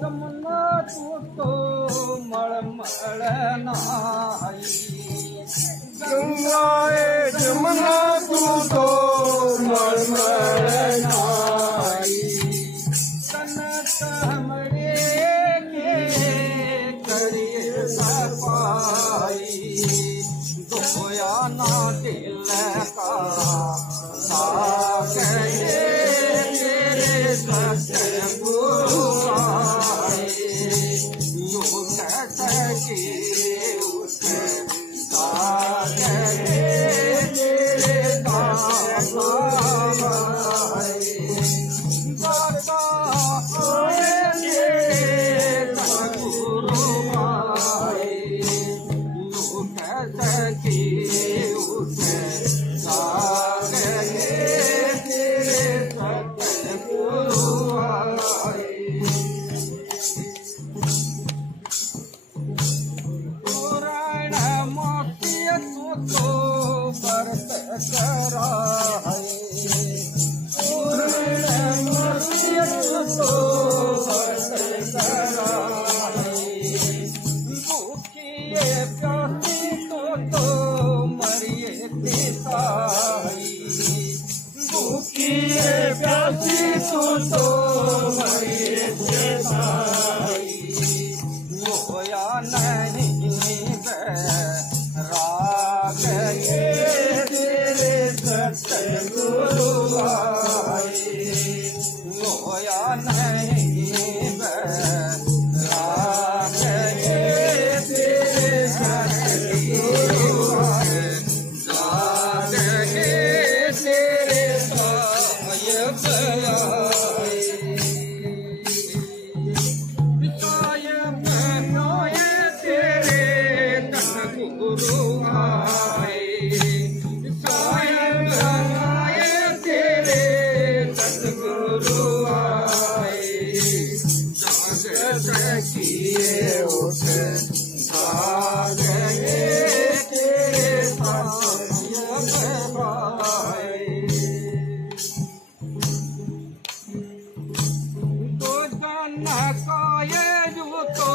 जमुना तू तो मळमळ नाही गंगाए जमुना तू तो मळमळ नाही कनक हमरे के करिए सफाई धोया ना दिल का साग तेरे सतगुरु आए यूं सकी उसे साग तेरे दास आए बारगा आए तेरे सतगुरु आए यूं सकी उसे साग तेरे सतगुरु आए पुराण मोती तो बरस कराए पुराण मोती तो बरस कराए भूखिए प्यासी तो मरिए पिताई भूखिए प्यासी तो मरिए पिताई होया नहीं राग तेरे सतगुरु आए होया नहीं राग तेरे सतगुरु आए राग तेरे सायब आए सायब आए तेरे सतगुरु आए सायब आए तेरे सतगुरु आए जाग सकिए उठ जाग तेरे सायब आए तो जनकाये जो तो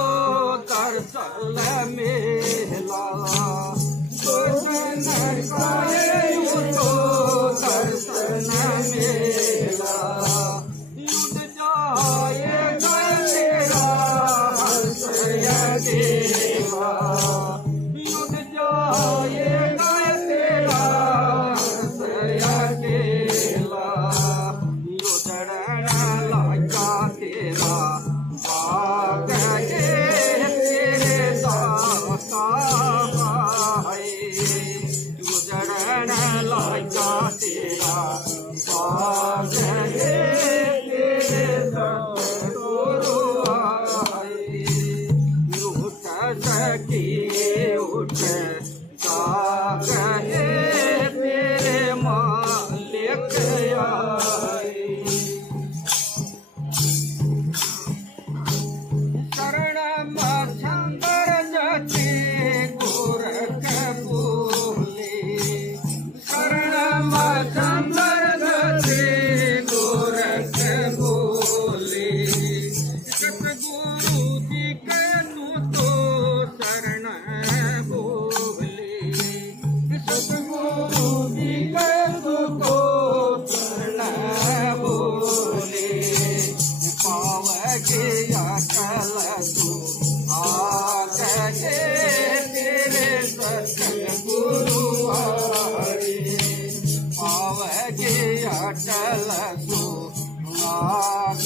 दरसल मेला तो जनकाये जो तो दरसल मेला युद्ध जाएगा तेरा हंसय देवा युद्ध जाएगा तेरा हंसय देवा युद्धरण लागा तेरा भाग तेरे दाता है युद्धरण लागा तेरा भाग तेरे सतगुरु आए लूट सकी उठ जाग तेरे मालिक आए शरण मछंदर जति गोरख बोले शरण मछंदर जति गोरख बोले सतगुरु जी के तू तो शरण बोले सतगुरु जी के तू तो शरण बोले पाव गया कल तू आग तेरे सतगुरु आए पाव गया कल तू आग